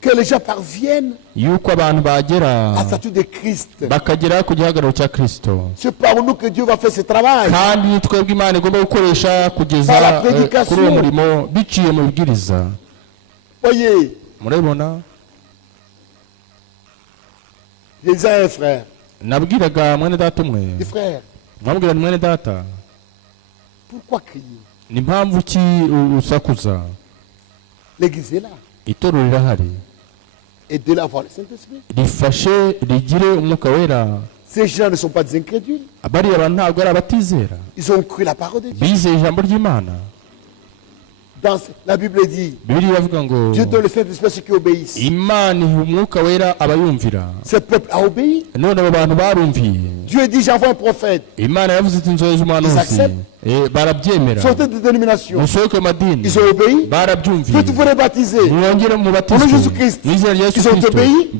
que les gens parviennent à la statue de Christ. C'est par nous que Dieu va faire ce travail. Par la prédication. Voyez, je disais à un frère, des frères, pourquoi crier? L'église est là. Et de là voir le Saint-Esprit. Ces gens ne sont pas des incrédules. Ils ont cru la parole de Dieu. Dans la Bible dit, Dieu donne le Saint-Esprit à ceux qui obéissent. Ce peuple a obéi. Dieu dit, j'envoie un prophète. Ils acceptent. Sortez de dénomination. Ils ont obéi. Puis vous les baptiser. Au nom de Jésus-Christ. Ils ont obéi.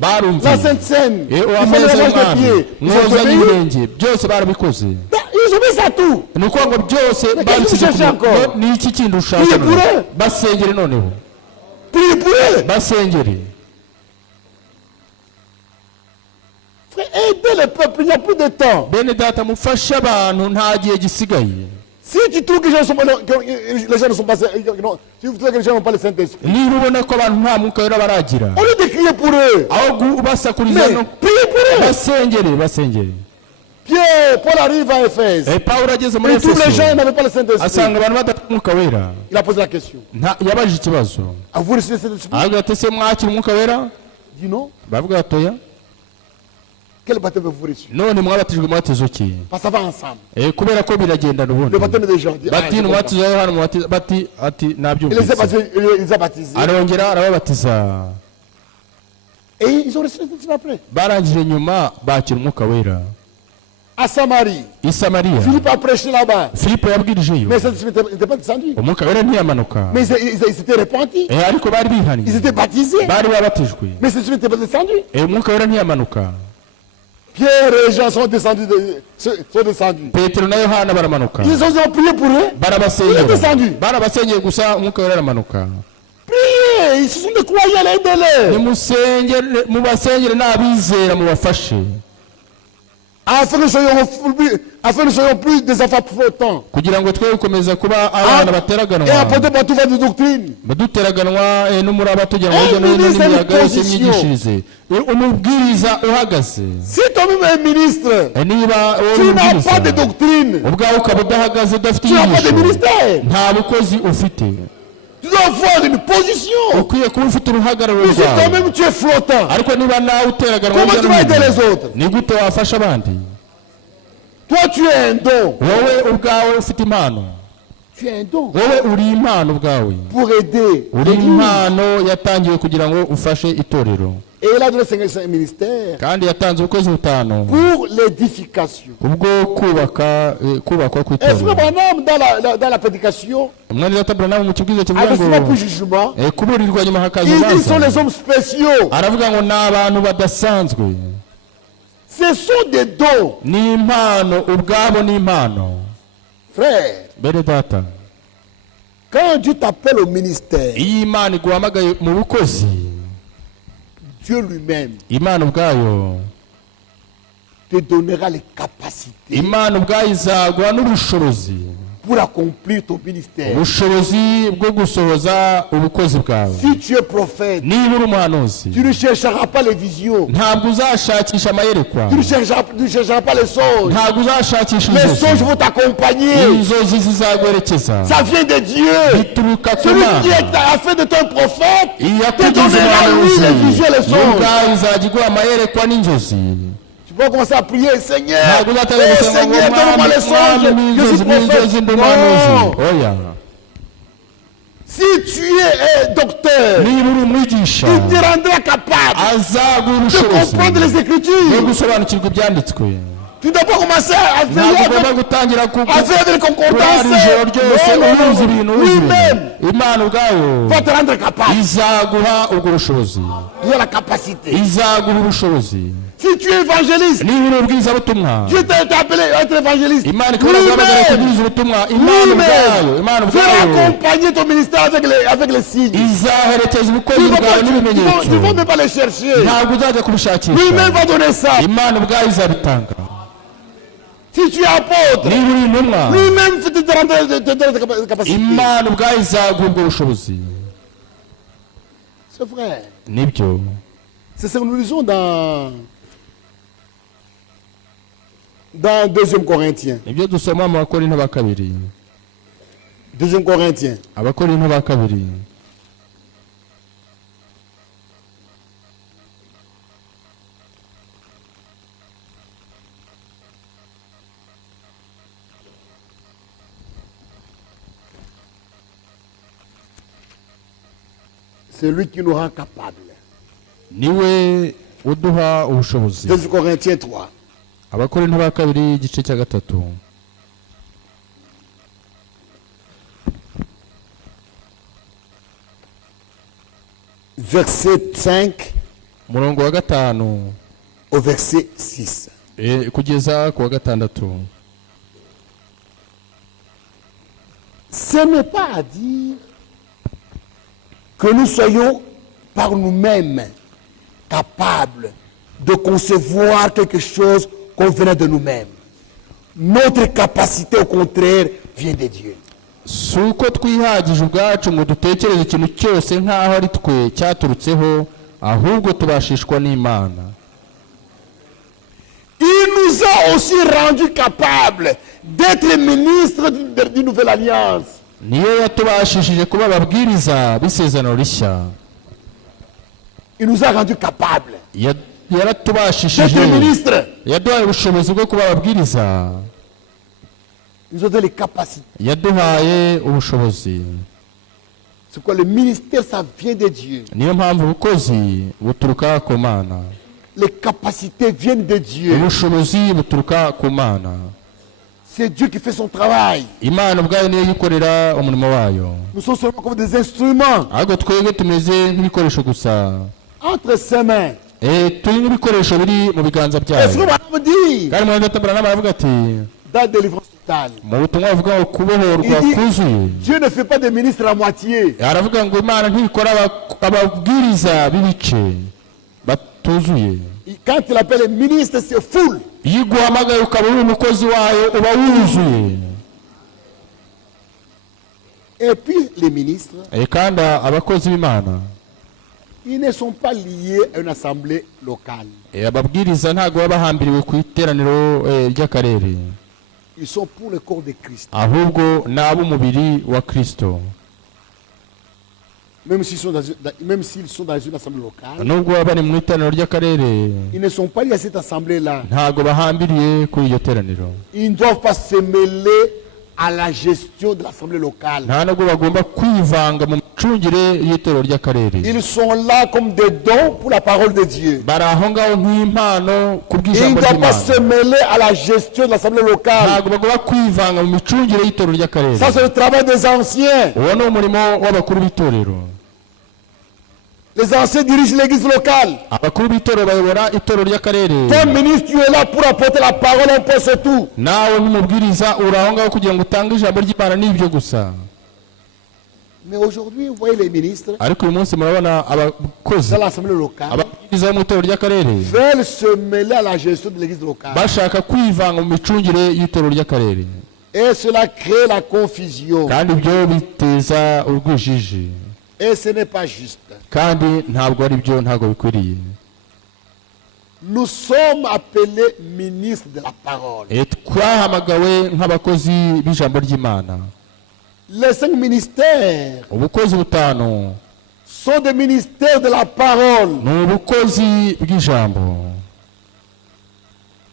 La Sainte Seine. Ils font le lavage de pieds. Ils ont obéi. Ils obéissent à tout. Mais qu'est-ce que vous cherchez encore? Priez pour eux. Priez pour eux. Frère, aidez le peuple, il n'y a plus de temps. Si tu trouves que les gens ne sont pas, si vous trouvez que les gens n'ont pas le Saint-Esprit, au lieu de crier pour eux, mais priez pour eux. Pierre, Paul arrive à Éphèse. Il trouve les gens qui n'avaient pas le Saint-Esprit. Il a posé la question. Avez-vous reçu le Saint-Esprit? Dit non. Quel baptême avez-vous reçu? Parce que ça va ensemble. Le baptême des gens. Il les a baptisés. Et ils ont reçu le Saint-Esprit après. À Samarie. Philippe a prêché là-bas. Mais ça n'était pas descendu. Mais ils étaient repentis. Ils étaient baptisés. Mais ça n'était pas descendu. Pierre et Jean sont descendus. Ils ont prié pour eux. Ils sont descendus. Priez. Ils sont des croyants, aidez-les. Afin que nous soyons plus des enfants flottants. Et apporter partout de doctrine. Un ministre a une position. Si toi-même es ministre, tu n'as pas de doctrine. Tu n'as pas de ministère. Tu dois avoir une position. Mais si toi-même tu es flottant, comment tu vas aider les autres? Toi tu es un don. Tu es un don pour aider. Et il a donné 5 ministères pour l'édification. Et frère Branham, dans la prédication, avec plus jugement, il dit sont les hommes spéciaux. Ce sont des dons. Frère, quand Dieu t'appelle au ministère, Dieu lui-même te donnera les capacités pour accomplir ton ministère. Si tu es prophète, tu ne chercheras pas les visions. Tu ne chercheras pas les songes. Les songes vont t'accompagner. Ça vient de Dieu. Celui qui a fait de toi un prophète te donnera lui les visions et les songes. Tu peux commencer à prier, Seigneur, Seigneur, donne-moi les songes, je suis prophète. Non. Si tu es docteur, il te rendra capable de comprendre les Écritures. Tu ne dois pas commencer à faire des concordances. Lui-même va te rendre capable. Il a la capacité. Si tu es évangéliste, Dieu t'a appelé à être évangéliste. Lui-même va accompagner ton ministère avec les signes. Tu ne vas même pas les chercher. Lui-même va donner ça. Si tu es apôtre, lui-même te donne des capacités. C'est vrai. C'est ce que nous lisons dans 2 Corinthiens. 2 Corinthiens. C'est lui qui nous rend capables. 2 Corinthiens 3. Verset 5 au verset 6. Ce n'est pas à dire que nous soyons par nous-mêmes capables de concevoir quelque chose qu'on venait de nous-mêmes. Notre capacité, au contraire, vient de Dieu. Il nous a aussi rendus capables d'être ministres d'une nouvelle alliance. Il nous a rendus capables d'être ministres. Il nous a donné les capacités. C'est quoi le ministère? Ça vient de Dieu. Les capacités viennent de Dieu. C'est Dieu qui fait son travail. Nous sommes seulement comme des instruments entre ses mains. Est-ce que dit dans délivrance totale, il dit, Dieu ne fait pas des ministres à moitié. Quand il appelle les ministres, c'est full. Et puis les ministres, ils ne sont pas liés à une assemblée locale. Ils sont pour le corps de Christ. Même s'ils sont dans une assemblée locale, ils ne sont pas liés à cette assemblée-là. Ils ne doivent pas se mêler à la gestion de l'assemblée locale. Ils sont là comme des dons pour la parole de Dieu. Ils ne doivent pas se mêler à la gestion de l'assemblée locale. Ça, c'est le travail des anciens. Les anciens dirigent l'église locale. Comme ministre, tu es là pour apporter la parole, un peu c'est tout. Mais aujourd'hui, vous voyez les ministres dans l'assemblée locale veulent se mêler à la gestion de l'église locale. Et cela crée la confusion. Et ce n'est pas juste. Nous sommes appelés ministres de la parole. Les 5 ministères sont des ministères de la parole.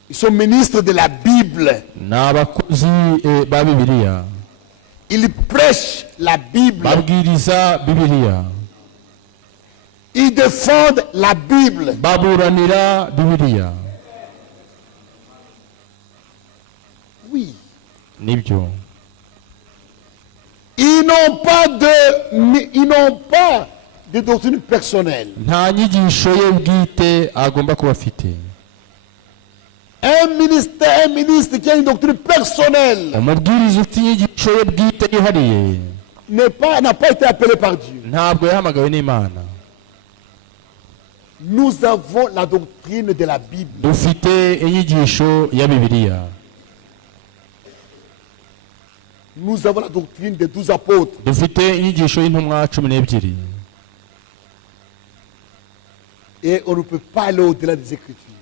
Ils sont ministres de la Bible. Ils prêchent la Bible. Ils défendent la Bible. Oui. Ils n'ont pas de doctrine personnelle. Un ministre qui a une doctrine personnelle n'a pas été appelé par Dieu. Nous avons la doctrine de la Bible. Nous avons la doctrine des 12 apôtres. Et on ne peut pas aller au-delà des Écritures.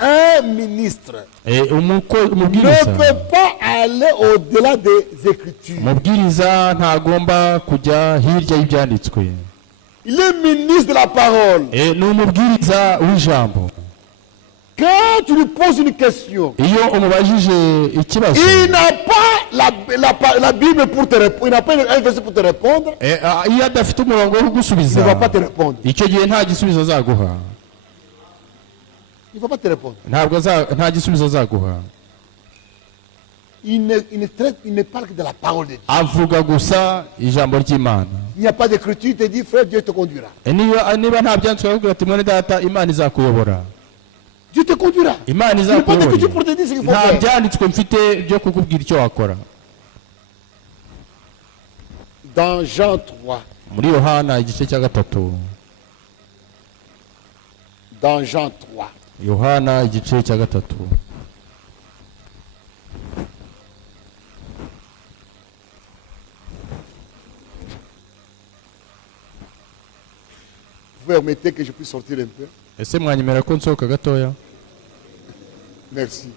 Un ministre ne peut pas aller au-delà des Écritures. Il est ministre de la parole. Quand tu lui poses une question, il n'a pas la Bible pour te répondre, il n'a pas un verset pour te répondre, il ne va pas te répondre. Il ne va pas te répondre. Il ne parle que de la parole de Dieu. Il n'y a pas d'écriture, il te dit, frère, Dieu te conduira. Dieu te conduira. Il n'y a pas d'écriture pour te dire ce qu'il faut faire. Dans Jean 3. Dans Jean 3. Vous permettez que je puisse sortir un peu? Merci.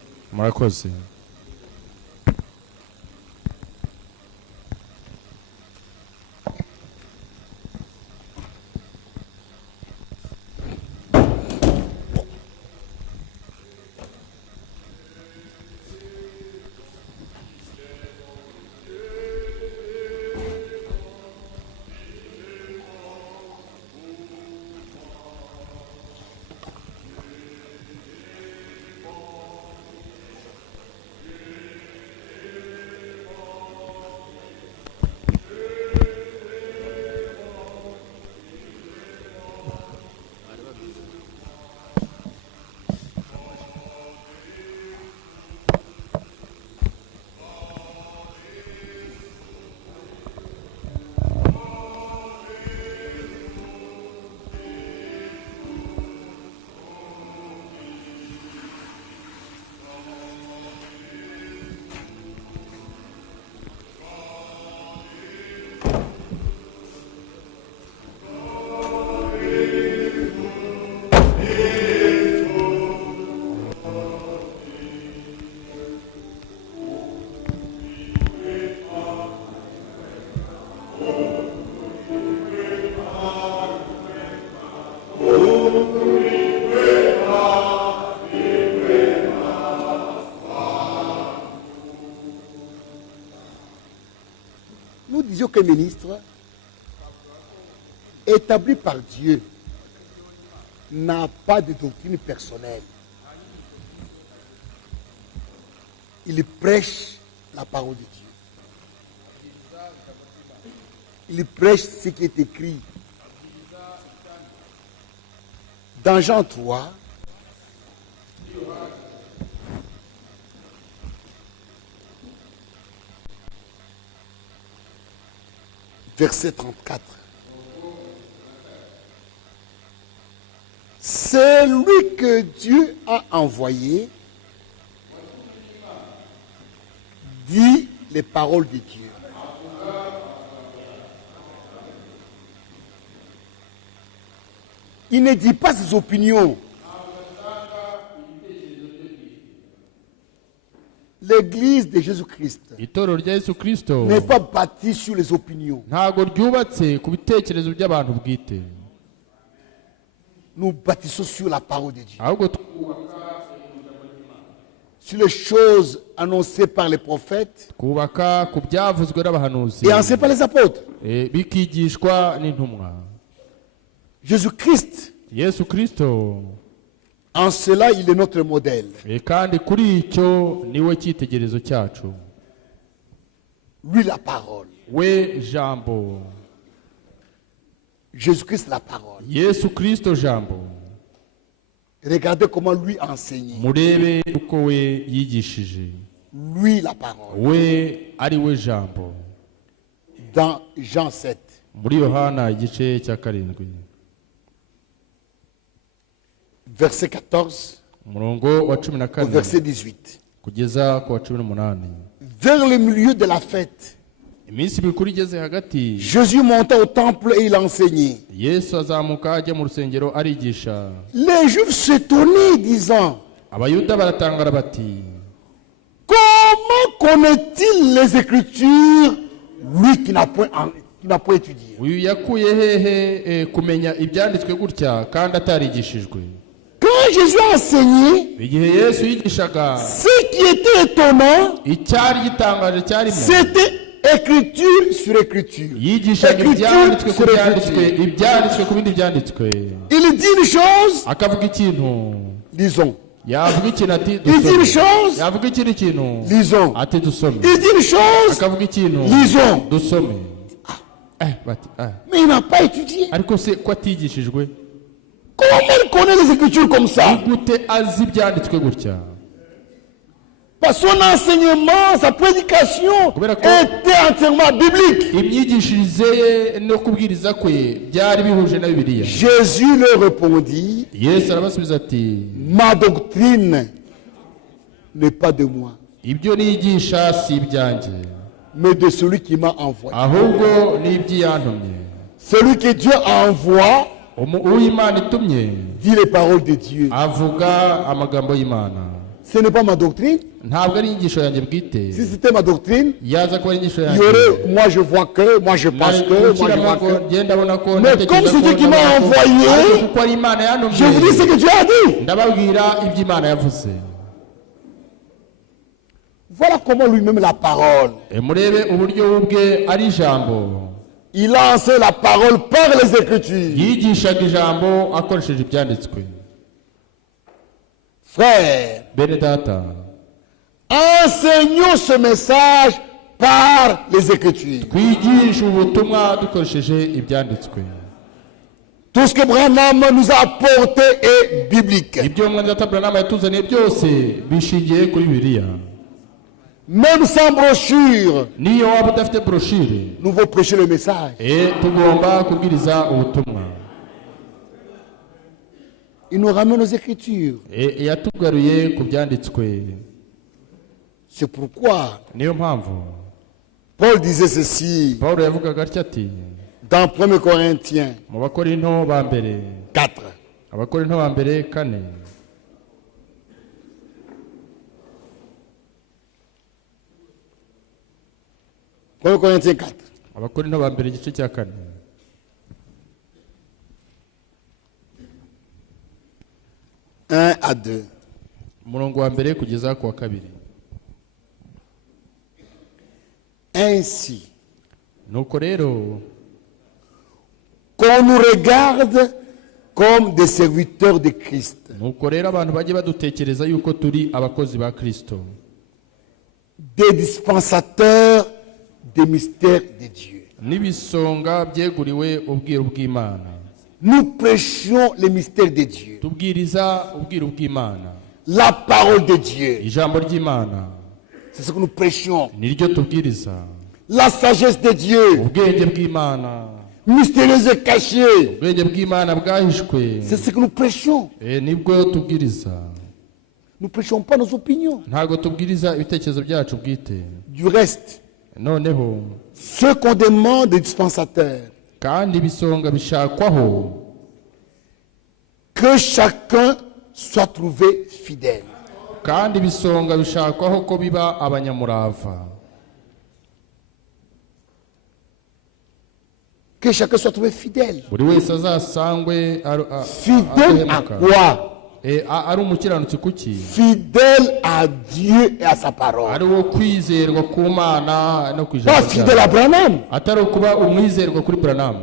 Nous disions qu'un ministre établi par Dieu n'a pas de doctrine personnelle. Il prêche la parole de Dieu. Il prêche ce qui est écrit. Dans Jean 3, verset 34. C'est lui que Dieu a envoyé dit les paroles de Dieu. Il ne dit pas ses opinions. L'église de Jésus-Christ n'est pas bâtie sur les opinions. Nous bâtissons sur la parole de Dieu. Sur les choses annoncées par les prophètes et enseignées par les apôtres. Jésus-Christ, en cela, il est notre modèle. Lui, la parole. Jésus-Christ la parole. Yesu Kristo jambo. Regardez comment lui enseignait. Murebe uko we yigishije. Lui la parole. We ari we jambo. Dans Jean 7. Muri Yohana igice cya 7. Verset 14. Murongo wa 14. Verset 18. Kugeza ku wa 18. Vers le milieu de la fête, iminsi mikuru igeze hagati, Jésus monta au temple et il enseignait. Yesu azamuka ajya mu rusengero arigisha. Les Juifs s'étonnaient disant, Abayuda baratangara bati, comment connaît-il les Écritures, lui qui n'a point étudié? uyu yakuye hehe kumenya ibyanditswe gutya kandi atarigishijwe? Quand Jésus a enseigné, igihe Yesu yigishaga, ce qui était étonnant, icyari gitangaje cyarimo, c'était écriture sur écriture. yigishaga ibyanditswe ku byanditswe, ibyanditswe ku bindi byanditswe. Il dit une chose, akavuga ikintu, lisons. yavuga ikintu ati Il dit une dusome, chose, yavuga ikindi kintu, lisons. ati dusome, Il dit une chose, akavuga ikintu, lisons. dusome. Bati, Mais il n'a pas étudié. ariko se ko atigishijwe? Comment il connaît les Écritures comme ça? Gute azi ibyanditswe gutya? Parce que son enseignement, sa prédication était entièrement biblique. Imyigishirize ye no kubwiriza kwe byari bihuje na Bibiliya. Jésus leur répondit, Yesu arabasubiza ati, ma doctrine n'est pas de moi, ibyo nigisha si ibyanjye, mais de celui qui m'a envoyé. ahubwo ni iby'iyantumye. Celui que Dieu envoie Uw'Imana itumye dit les paroles de Dieu. avuga amagambo y'Imana. Ce n'est pas ma doctrine. Ntabwo ari inyigisho yanjye bwite. Si c'était ma doctrine, yaza kuba ari inyigisho il yanjye, y aurait, moi je vois que, moi je pense que, moi je vois que. Mais comme c'est Dieu qui m'a envoyé, kuko ari Imana yantumye, je vous dis ce que Dieu a dit. ndababwira iby'Imana yavuze. Voilà comment lui-même la parole. Murebe uburyo bwe ari ijambo. Il a enseigné la parole par les Écritures. Yigishaga ijambo akoresheje ibyanditswe. Frère, Bene data, enseignons ce message par les Écritures. twigisha ubutumwa dukoresheje ibyanditswe. Tout ce que Branham nous a apporté est biblique. Ibyo Mwandata Branham yatuzaniye byose bishingiye kuri Bibiliya. Même sans brochure, Niyo waba udafite broshire, nous devons prêcher le message. tugomba kubwiriza ubutumwa. Il nous ramène aux Écritures. Yatugaruye ku byanditswe. C'est pourquoi Niyo mpamvu Paul disait ceci Pawulo yavugaga atya ati, dans 1 Corinthiens mu Bakorinto ba mbere 4. Abakorinto ba mbere 4. 1 Corinthiens 4. Abakorinto ba mbere igice cya 4. 1 à 2. Umurongo wa mbere kugeza ku wa 2. Ainsi, Nuko rero qu'on nous regarde comme des serviteurs de Christ, nuko rero abantu bajye badutekereza yuko turi abakozi ba Kristo, des dispensateurs des mystères de Dieu. n'ibisonga byeguriwe ubwiru bw'Imana. Nous prêchons les mystères de Dieu, Tubwiriza ubwiru bw'Imana, la parole de Dieu. ijambo ry'Imana C'est ce que nous prêchons. niryo tubwiriza, La sagesse de Dieu, ubwenge bw'Imana, mystérieuse et cachée. ubwenge bw'Imana bwahishwe, C'est ce que nous prêchons. nibwo tubwiriza. Nous ne prêchons pas nos opinions. Ntabwo tubwiriza ibitekerezo byacu bwite. Du reste, Noneho ce qu'on demande des dispensateurs, kandi ibisonga bishakwaho que chacun soit trouvé fidèle. kandi ibisonga bishakwaho ko biba abanyamurava. Que chacun soit trouvé fidèle. Buri wese azasangwe Fidèle à quoi? ari umukiranutsi kuki? Fidèle à Dieu et à sa parole. Ari wo kwizerwa ku Mana no ku Pas ijambo fidèle à Branham. atari ukuba umwizerwa kuri Branham,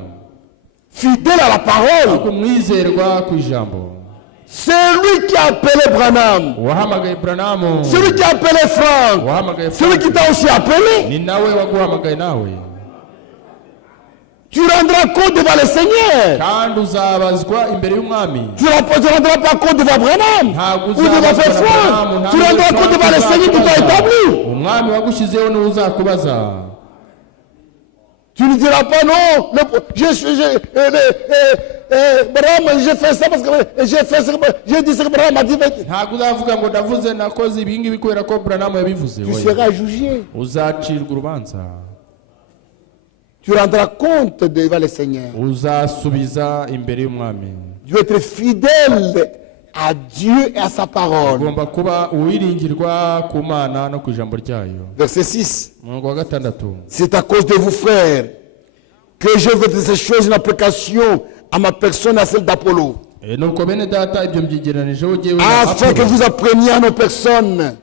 Fidèle à la parole. ahubwo umwizerwa ku ijambo. C'est lui qui a appelé Branham. Wahamagaye Branham, Celui qui a appelé Franck. wahamagaye Celui qui Frank, t'a aussi appelé. ni nawe waguhamagaye nawe. Tu rendras compte devant le Seigneur. kandi uzabazwa imbere y'umwami. Tu ne rendras pas compte devant Branham ou devant ses frères. Tu rendras compte devant le Seigneur qui t'a établi. umwami wagushyizeho niwe uzakubaza. Tu ne diras pas non, Branham, j'ai fait ça parce que j'ai dit ce que Branham a dit. ntabwo uzavuga ngo ndavuze nakoze ibi ngibi kubera ko Branham yabivuze. Tu seras jugé. uzacirwa urubanza. Tu rendras compte devant le Seigneur. uzasubiza imbere y'umwami. Tu dois être fidèle à Dieu et à sa parole. ugomba kuba uwiringirwa ku Mana no ku ijambo ryayo. Verset 6. umurongo wa 6. C'est à cause de vous, frères, que je veux de ces choses une application à ma personne, à celle d'Apollo. nuko bene data ibyo mbyigeranijeho jyewe Afin que vous appreniez à nos personnes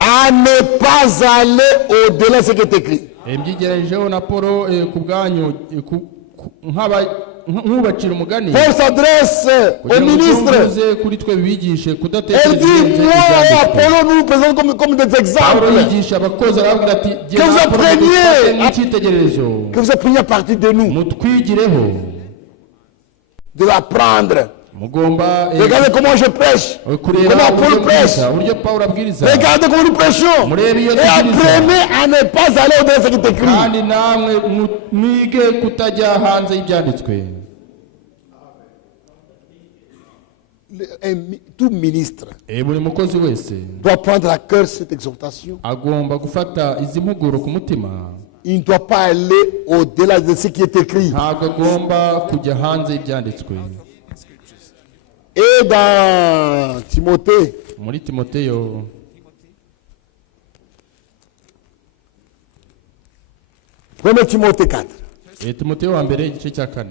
à ne pas aller au-delà de ce qui est écrit. mbyigeranijeho na Polo ku bwanyu nk'ubacira umugani. Paul s'adresse au ministre. kuri twe bigishe Elle kudatekereza dit, moi et Apollo, nous nous présentons comme des exemples. yigisha abakozi arababwira ati Que vous appreniez nk'icyitegererezo que vous appreniez à partir de nous, mutwigireho. de l'apprendre. mugomba Regardez comment je prêche, comment Paul prêche. uburyo Pawulo abwiriza. Regardez comment nous prêchons. Et apprenez à ne pas aller au-delà de ce qui est écrit. kandi namwe mwige kutajya hanze y'ibyanditswe. Tout ministre buri mukozi wese doit prendre à cœur cette exhortation. agomba gufata izi mpuguro ku mutima. Il ne doit pas aller au-delà de ce qui est écrit. ntabwo agomba kujya hanze y'ibyanditswe. Et dans Timothée, muri Timoteyo 1 Timothée 4, Timoteyo wa mbere igice cya 4.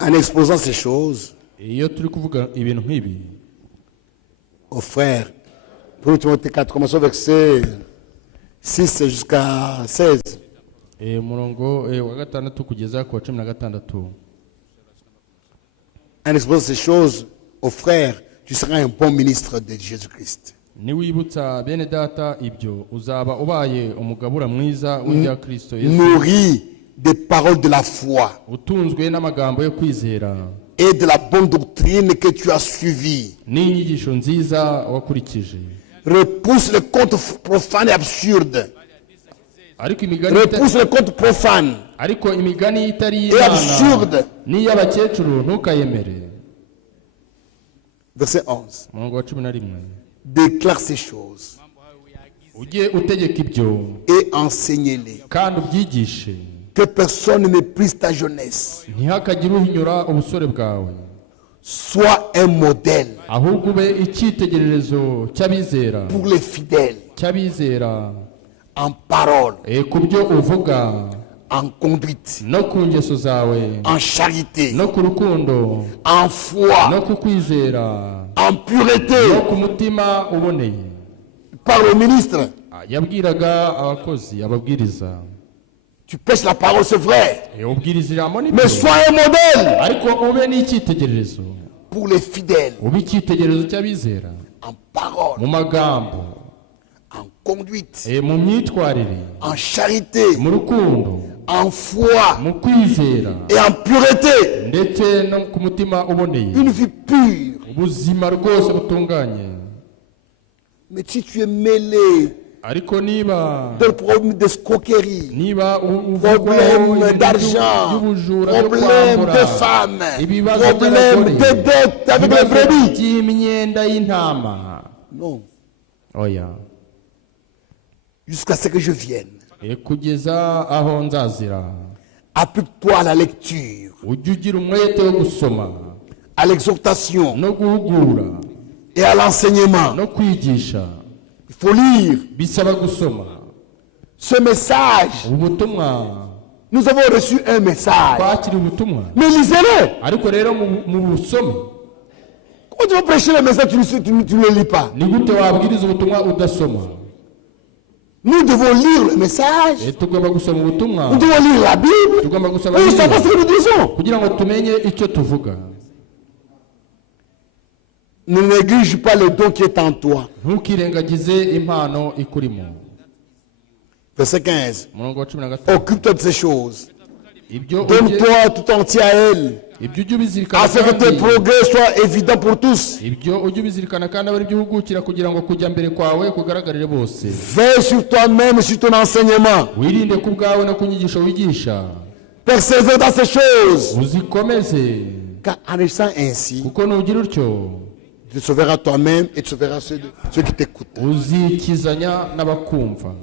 en exposant ces choses iyo turi kuvuga ibintu nk'ibi aux frères, 1 Timothée 4, commençons au verset 6 jusqu'à 16. umurongo wa 6 kugeza ku wa 16. En exposant ces choses aux frères, tu seras un bon ministre de Jésus-Christ. niwibutsa bene data ibyo uzaba ubaye umugabura mwiza w'ibya Kristo Yesu. Nourri des paroles de la foi utunzwe n'amagambo yo kwizera et de la bonne doctrine que tu as suivie. n'inyigisho nziza wakurikije. Repousse les contes profanes et absurdes. Repousse les contes profanes ariko imigani itari et absurdes. n'iy'abakecuru ntukayemere. Verset 11. umurongo wa 11. Déclare ces choses ujye utegeka ibyo et enseigne-les. kandi ubyigishe. Que personne ne méprise ta jeunesse. ntihakagire uhinyura ubusore bwawe. Sois un modèle ahubwo ube icyitegererezo cy'abizera. pour les fidèles cy'abizera en parole, ku byo uvuga en conduite, no ku ngeso zawe en charité, no ku rukundo en foi, no ku kwizera en pureté. no ku mutima uboneye. Par le ministre, yabwiraga abakozi ababwiriza. tu pèches la parole, c'est vrai, ubwiriza ijambo ni mais sois un modèle ariko ube n'icyitegererezo. pour les fidèles ube icyitegererezo cy'abizera en parole, mu magambo, en conduite, mu myitwarire, en charité, mu rukundo, en foi mu kwizera et en pureté. ndetse no ku mutima uboneye. Une vie pure. ubuzima rwose butunganye. Mais si tu es mêlé ariko niba de problèmes d'escroquerie, niba problème d'argent, problème de femmes, problème de dettes avec les brebis. by'imyenda y'intama. Non. oya. Jusqu'à ce que je vienne. kugeza aho nzazira. Applique-toi à la lecture, ujye ugira umwete wo gusoma, à l'exhortation no guhugura, et à l'enseignement. no kwigisha. Il faut lire. bisaba gusoma. ce message. ubutumwa Nous avons reçu un message. twakira ubutumwa Mais lisez-le. ariko rero mu busome Quand tu vas prêcher le message, tu ne le lis pas. ni gute wabwiriza ubutumwa udasoma? Nous devons lire le message. tugomba gusoma ubutumwa, Nous devons lire la Bible. tugomba gusoma Pour savoir ce que nous disons. kugira ngo tumenye icyo tuvuga. Ne néglige pas le don qui est en toi. ntukirengagize impano ikurimo. Verset 15. umurongo wa 15. Occupe-toi de ces choses. ibyo Donne-toi tout entier à elle. ujye ubizirikana Afin que tes kandi progrès soient évidents pour tous. ibyo ujye ubizirikana kandi abe ari byo uhugukira kugira ngo kujya mbere kwawe kugaragarire bose. Veille sur toi-même, sur ton enseignement. wirinde ku bwawe no ku nyigisho wigisha. Persévère dans ces choses. uzikomeze Car en agissant ainsi, kuko nugira utyo tu te sauveras toi-même et tu sauveras ceux qui t'écoutent. uzikizanya n'abakumva.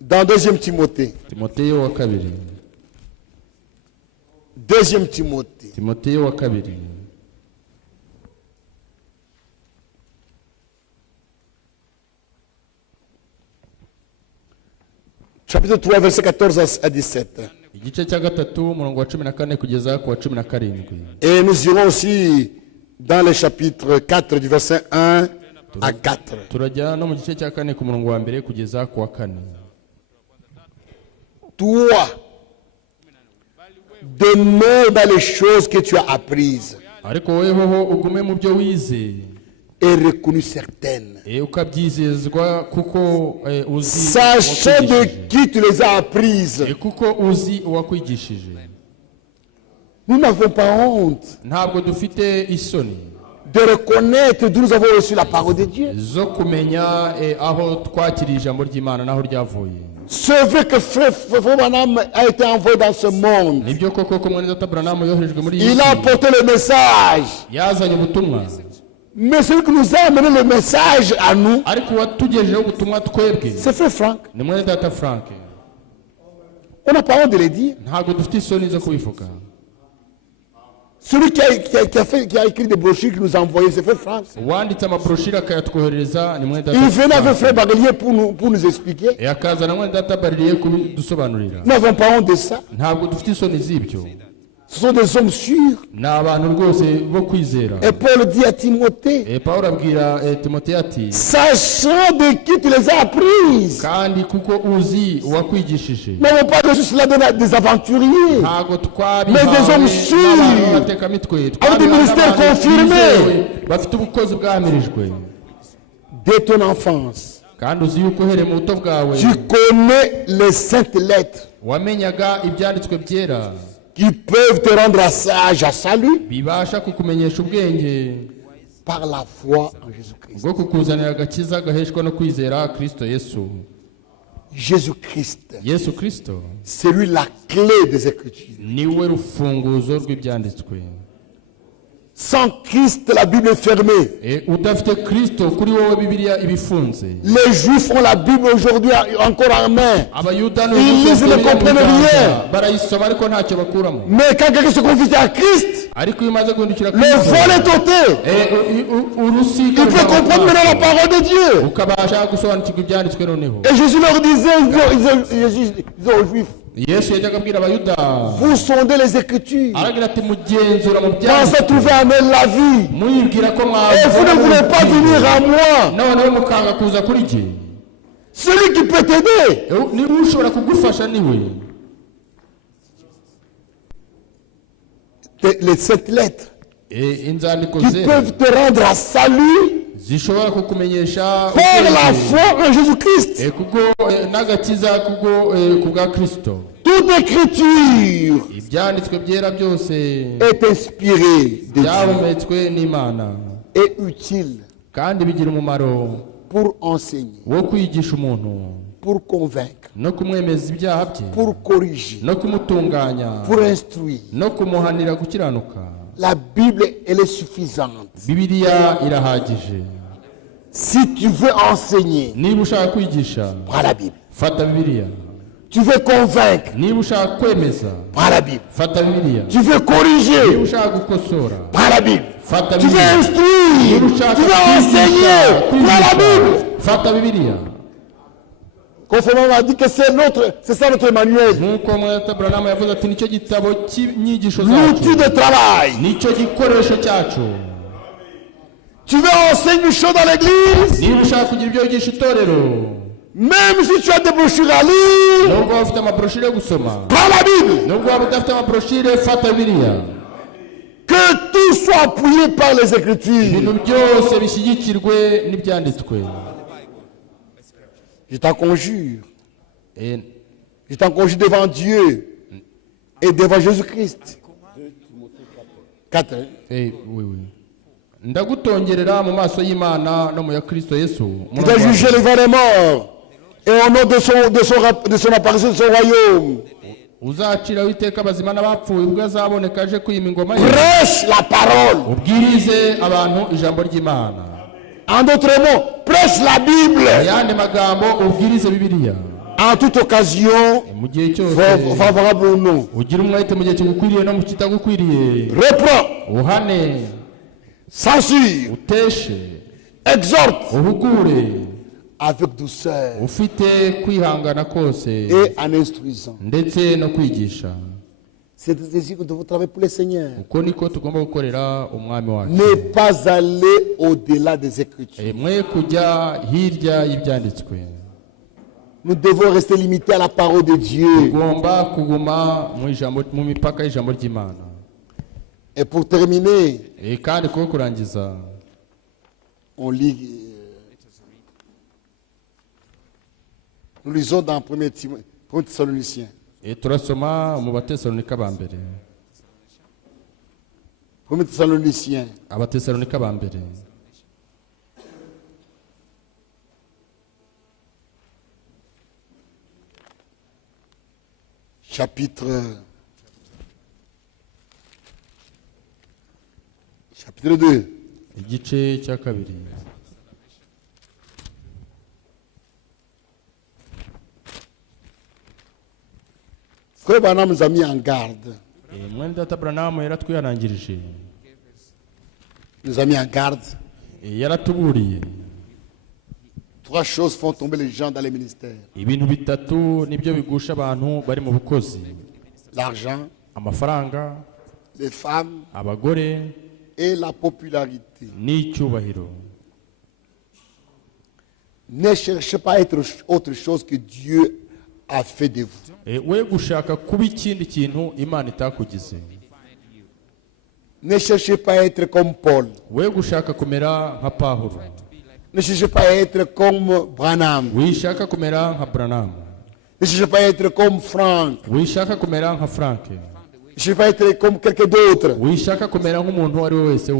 Dans 2 Timothée. timoteyo wa kabiri. 2 Timothée. timoteyo wa kabiri. Chapitre 3, verset 14 à 17. igice cya gatatu umurongo wa 14 kugeza ku wa 17. Et nous irons aussi dans le chapitre 4 du verset 1 à 4. turajya no mu gice cya 4 ku murongo wa mbere kugeza ku wa 4. Toi, demeure dans les choses que tu as apprises ariko wehoho ugume mu byo wize et reconnues certaines. ukabyizezwa kuko uzi Sachant de qui tu les as apprises. kuko uzi uwakwigishije. Nous n'avons pas honte ntabwo dufite isoni de reconnaître d'où nous avons reçu la parole de Dieu. zo kumenya aho twakiriye ijambo ry'Imana naho ryavuye. C'est vrai que frère Branham a été envoyé dans ce monde. nibyo koko ko mwene data Branham yoherejwe muri iyi Il a apporté le message. yazanye ubutumwa, Mais celui qui nous a amené le message à nous, ariko watugejejeho ubutumwa twebwe c'est frère Franck. ni mwene data Frank. On n'a pas honte de le dire. ntabwo dufite isoni zo kubivuga. Celui qui a écrit des brochures qui nous a envoyés, c'est frère Franck. uwanditse amabroshire akayatwoherereza ni mwene data Il venait avec Frank. frère Baguelier pour nous expliquer. akazana mwene data Bariliye kubidusobanurira. Nous n'avons pas honte de ça. ntabwo dufite isoni z'ibyo. Ce sont des hommes sûrs. ni abantu rwose bo kwizera. Et Paul dit à Timothée, Pawulo abwira timoteyo ati sachant de qui tu les as apprises. kandi kuko uzi uwakwigishije. Nous n'avons pas reçu cela des aventuriers. ntabwo Mais des hommes sûrs. Avec des ministères confirmés. bafite ubukozi bwamirijwe. Dès ton enfance, kandi uzi yuko uhereye mu buto bwawe tu connais les saintes lettres wamenyaga ibyanditswe byera qui peuvent te rendre sage à salut bibasha kukumenyesha ubwenge par la foi en Jésus-Christ. bwo kukuzanira agakiza gaheshwa no kwizera Kristo Yesu. Jésus-Christ, Yesu Kristo c'est lui la clé des Écritures. niwe rufunguzo rw'ibyanditswe. Sans Christ, la Bible est fermée. udafite Kristo kuri wowe Bibiliya ibifunze. Les Juifs ont la Bible aujourd'hui encore en main. abayuda Ils lisent, ne comprennent rien. barayisoma ariko ntacyo bakuramo. Mais quand quelqu'un se confie à Christ, ariko iyo umaze guhindukira le vol est ôté. urusiga Il peut comprendre maintenant la parole de Dieu. ukabasha gusobanukirwa ibyanditswe noneho. Et Jésus leur disait, ils disaient aux Juifs, Yesu yajyaga abwira abayuda vous sondez les Écritures, aragira ati mugenzura mu pensez byanditswe trouver en elles la vie. muyibwira ko Et vous ne voulez pas venir à moi. noneho mukanga kuza kuri jye. Celui qui peut t'aider, niba ushobora kugufasha niwe. les 7 lettres inzandiko qui zera peuvent te rendre à salut zishobora kukumenyesha par la foi en Jésus-Christ. kubwo n'agakiza kubwo kubwa Kristo. Toute écriture ibyanditswe byera byose est inspirée de Dieu byahumetswe n'Imana et utile kandi bigira umumaro pour enseigner, wo kwigisha umuntu pour convaincre, no kumwemeza ibyaha bye pour corriger, no kumutunganya pour instruire. no kumuhanira gukiranuka. La Bible, elle est suffisante. Bibiliya irahagije. Si tu veux enseigner, niba ushaka kwigisha prends la Bible. fata Bibiliya. Tu veux convaincre, niba ushaka kwemeza prends la Bible. fata Bibiliya. Tu veux niba corriger, ushaka gukosora prends la Bible. fata Tu veux Bibiliya. instruire, niba ushaka tu veux enseigner, prends la Bible. fata Bibiliya. Conformément à dit que c'est ça notre manuel. L'outil de travail. Tu veux enseigner une chose dans l'église? Même si tu as des brochures à lire, prends la Bible. Que tout soit appuyé par les Écritures. Je t'en conjure. Je t'en conjure devant Dieu et devant Jésus-Christ. 4. Oui. Ndagutongerera mu maso y'Imana no mu ya Kristo Yesu. Tu dois juger les vrais morts et au nom de son apparition de son royaume. Uzacira witeka abazima n'abapfuye ubwo azaboneka aje kwima ingoma ye. Prêche la parole. Ubwirize abantu ijambo ry'Imana. En d'autres mots, prêche la Bible. Yandi magambo ubwirize Bibiliya. En toute occasion, favorable ou non. Ugira umwete mu gihe kigukwiriye no mu kitagukwiriye. Reprends. Uhane. Censure. Uteshe. Exhorte. Uhugure. Avec douceur. Ufite kwihangana kose. Et en instruisant. Ndetse no kwigisha. C'est ainsi que vous travaillez pour le Seigneur. Ne pas aller au-delà des Écritures. Nous devons rester limités à la parole de Dieu. Et pour terminer, on lit, nous lisons dans 1 Thessaloniciens. Et turasoma mu Batesalonika ba mbere. 1 Thessaloniciens. Abatesalonika ba mbere. Chapitre 2. Igice cya kabiri. Frère Branham nous a mis en garde. Nous a mis en garde. 3 choses font tomber les gens dans les ministères. L'argent, les femmes et la popularité. Ne cherchez pas à être autre chose que Dieu a fait de vous. Ne cherchez pas à être comme Paul. Ne cherchez pas à être comme Branham. Ne cherchez pas à être comme Frank. Ne cherchez pas à être comme quelqu'un d'autre.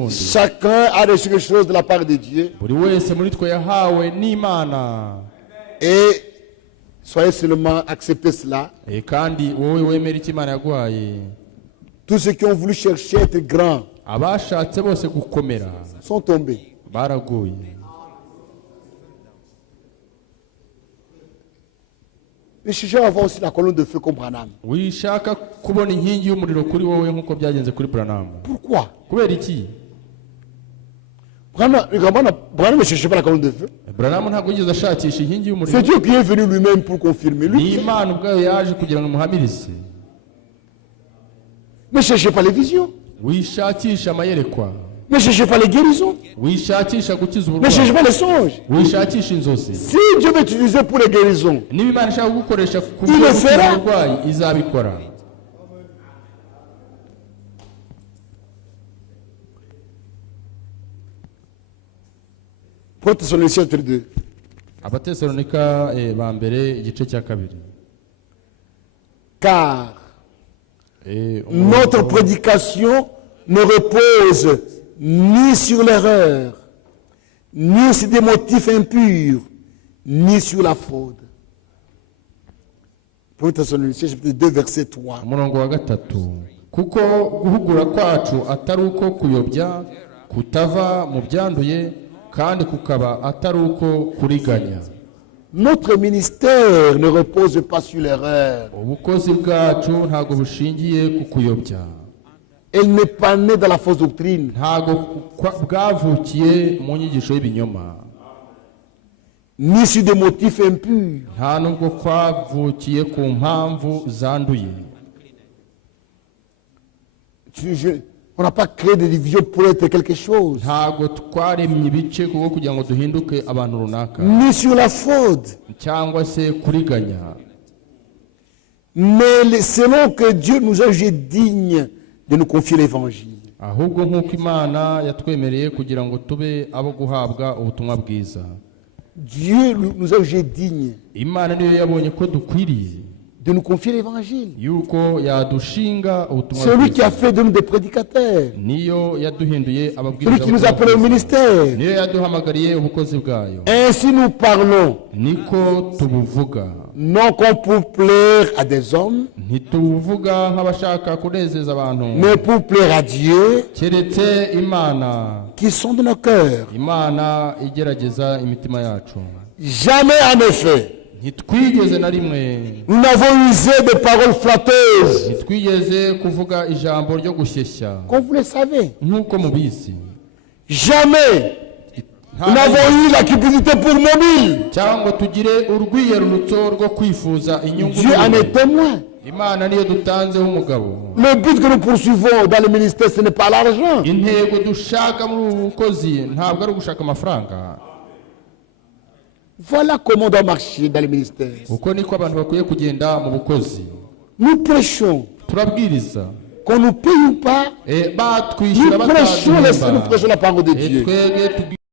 Chacun a reçu quelque chose de la part de Dieu. Et soyez seulement accepter cela. Tous ceux qui ont voulu chercher à être grands sont tombés. Mais cherchez à avoir aussi la colonne de feu comme Branham. Pourquoi? Branham ne cherchait pas la colonne de feu. C'est Dieu qui est venu lui-même pour confirmer. Lui. Ne cherchez pas les visions. Ne cherchez pas les guérisons. Ne cherchez pas les songes. Si Dieu veut utiliser pour les guérisons, il le fera. 1 Thessaloniciens 2. Car notre prédication ne repose ni sur l'erreur, ni sur des motifs impurs, ni sur la fraude. 1 Thessaloniciens chapitre 2 verset 3. Kuko guhugura kwacu atari uko kuyobya kutava mu byanduye kandi kukaba atari uko kuriganya. Notre ministère ne repose pas sur l'erreur. Ubukozi bwacu ntago bushingiye ku kuyobya. Elle n'est pas née dans la fausse doctrine. Ntago bwavukiye mu nyigisho y'ibinyoma. ni sur des motifs impurs. nta nubwo kwavukiye ku mpamvu zanduye. On n'a pas créé des divisions pour être quelque chose. ntabwo twaremye ibice kuko kugira ngo duhinduke abantu runaka, Ni sur la fraude. cyangwa se kuriganya. Mais selon que Dieu nous a jugés dignes de nous confier l'évangile. ahubwo nk'uko Imana yatwemereye kugira ngo tube abo guhabwa ubutumwa bwiza. Dieu nous a jugés dignes Imana niyo yabonye ko dukwiriye de nous confier l'évangile. yuko yadushinga ubutumwa Celui qui a bwiza. fait de nous des prédicateurs. Niyo yaduhinduye Celui qui nous a appelés au ministère. niyo yaduhamagariye ubukozi bwayo. Ainsi nous parlons, niko tubuvuga, non qu'on pour plaire à des hommes, ntitubuvuga nk'abashaka kunezeza abantu, mais pour plaire à Dieu, keretse Imana, qui sont de nos cœurs. Imana igerageza imitima yacu. Jamais en effet, ntitwigeze na rimwe, nous n'avons usé de paroles flatteuses, ntitwigeze kuvuga ijambo ryo gushyeshya comme vous le savez. nk'uko mubizi. Jamais nous n'avons eu la cupidité pour mobile. cyangwa tugire urwiyerurutso rwo kwifuza inyungu. Dieu en est témoin. Imana niyo dutanzeho umugabo. Le but que nous poursuivons dans le ministère, ce n'est pas l'argent. intego dushaka muri ubu bukozi ntabwo ari ugushaka amafaranga. Voilà comment on doit marcher dans le ministère. uko niko abantu bakwiye kugenda mu bukozi. Nous prêchons, turabwiriza, qu'on nous paye ou pas, batwishyura nous prêchons bataduhemba, la parole de Dieu. twebwe